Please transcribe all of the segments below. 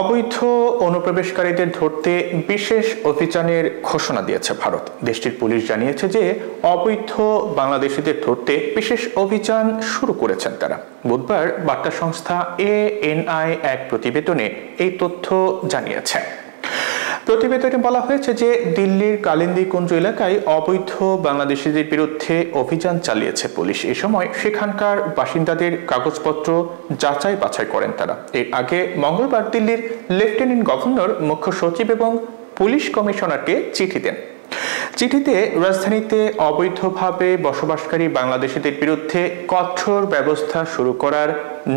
অবৈধ অনুপ্রবেশকারীদের ধরতে বিশেষ অভিযানের ঘোষণা দিয়েছে ভারত। দেশটির পুলিশ জানিয়েছে যে অবৈধ বাংলাদেশিদের ধরতে বিশেষ অভিযান শুরু করেছেন তারা। বুধবার বার্তা সংস্থা ANI এক প্রতিবেদনে এই তথ্য জানিয়েছে। প্রতিবেদনে বলা হয়েছে যে দিল্লির কালিন্দিকুঞ্জ এলাকায় অবৈধ বাংলাদেশিদের বিরুদ্ধে অভিযান চালিয়েছে পুলিশ। এই সময় সেখানকার বাসিন্দাদের কাগজপত্র যাচাই বাছাই করেন তারা। এর আগে মঙ্গলবার দিল্লির লেফটেন্যান্ট গভর্নর, মুখ্য সচিব এবং পুলিশ কমিশনারকে চিঠি দেন। চিঠিতে রাজধানীতে অবৈধভাবে বসবাসকারী বাংলাদেশিদের বিরুদ্ধে কঠোর ব্যবস্থা শুরু করার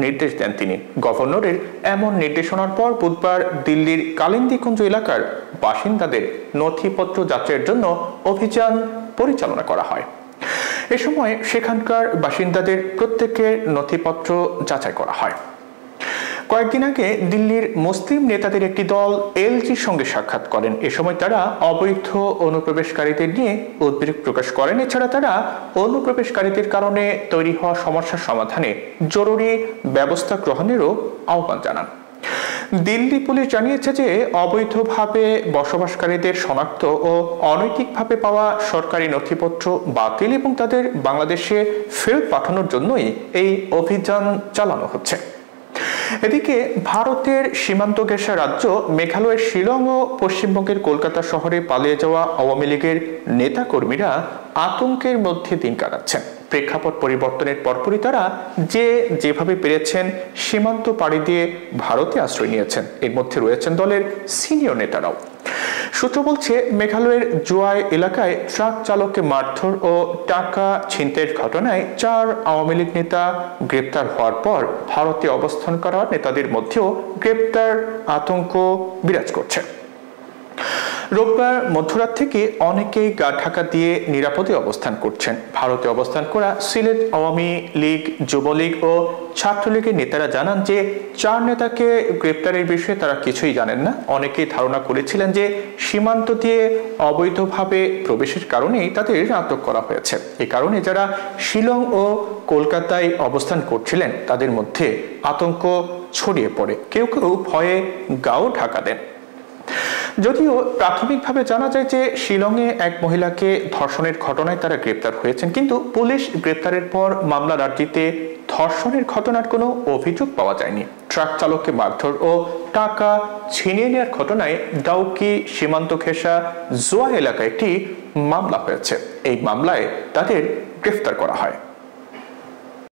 নির্দেশ দেন তিনি। গভর্নরের এমন নির্দেশনার পর বুধবার দিল্লির কালিন্দিকুঞ্জ এলাকার বাসিন্দাদের নথিপত্র যাচাইয়ের জন্য অভিযান পরিচালনা করা হয়। এ সময় সেখানকার বাসিন্দাদের প্রত্যেকের নথিপত্র যাচাই করা হয়। কয়েকদিন আগে দিল্লির মুসলিম নেতাদের একটি দল LGর সঙ্গে সাক্ষাৎ করেন। এ সময় তারা অবৈধ অনুপ্রবেশকারীদের নিয়ে উদ্বেগ প্রকাশ করেন। এছাড়া তারা অনুপ্রবেশকারীদের কারণে তৈরি হওয়া সমস্যার সমাধানে জরুরি ব্যবস্থা গ্রহণেরও আহ্বান জানান। দিল্লি পুলিশ জানিয়েছে যে অবৈধভাবে বসবাসকারীদের শনাক্ত ও অনৈতিকভাবে পাওয়া সরকারি নথিপত্র বাতিল এবং তাদের বাংলাদেশে ফেরত পাঠানোর জন্যই এই অভিযান চালানো হচ্ছে। এদিকে ভারতের সীমান্ত ঘেঁষা রাজ্য মেঘালয়ের শিলং ও পশ্চিমবঙ্গের কলকাতা শহরে পালিয়ে যাওয়া আওয়ামী লীগের নেতাকর্মীরা আতঙ্কের মধ্যে দিন কাটাচ্ছেন। প্রেক্ষাপট পরিবর্তনের পরপরই তারা যেভাবে পেরেছেন সীমান্ত পাড়ি দিয়ে ভারতে আশ্রয় নিয়েছেন। এর মধ্যে রয়েছেন দলের সিনিয়র নেতারাও। সূত্র বলছে, মেঘালয়ের জোয়াই এলাকায় ট্রাক চালককে মারধর ও টাকা ছিনতাইয়ের ঘটনায় 4 আওয়ামী লীগ নেতা গ্রেপ্তার হওয়ার পর ভারতে অবস্থান করা নেতাদের মধ্যেও গ্রেপ্তার আতঙ্ক বিরাজ করছে। রোববার মধ্যরাত থেকে অনেকেই গা ঢাকা দিয়ে নিরাপদে অবস্থান করছেন। ভারতে অবস্থান করা সিলেট আওয়ামী লীগ, যুবলীগ ও ছাত্রলীগের নেতারা জানান যে 4 নেতাকে গ্রেপ্তারের বিষয়ে তারা কিছুই জানেন না। অনেকেই ধারণা করেছিলেন যে সীমান্ত দিয়ে অবৈধভাবে প্রবেশের কারণেই তাদের আটক করা হয়েছে। এই কারণে যারা শিলং ও কলকাতায় অবস্থান করছিলেন তাদের মধ্যে আতঙ্ক ছড়িয়ে পড়ে। কেউ কেউ ভয়ে গাও ঢাকা দেন। যদিও প্রাথমিকভাবে জানা যায় যে শিলংয়ে এক মহিলাকে ধর্ষণের ঘটনায় তারা গ্রেপ্তার হয়েছেন, কিন্তু পুলিশ গ্রেপ্তারের পর মামলার আর্জিতে ধর্ষণের ঘটনার কোনো অভিযোগ পাওয়া যায়নি। ট্রাক চালককে মারধর ও টাকা ছিনিয়ে নেওয়ার ঘটনায় ডাউকি সীমান্ত ঘেঁষা জোয়া এলাকায় একটি মামলা হয়েছে। এই মামলায় তাদের গ্রেফতার করা হয়।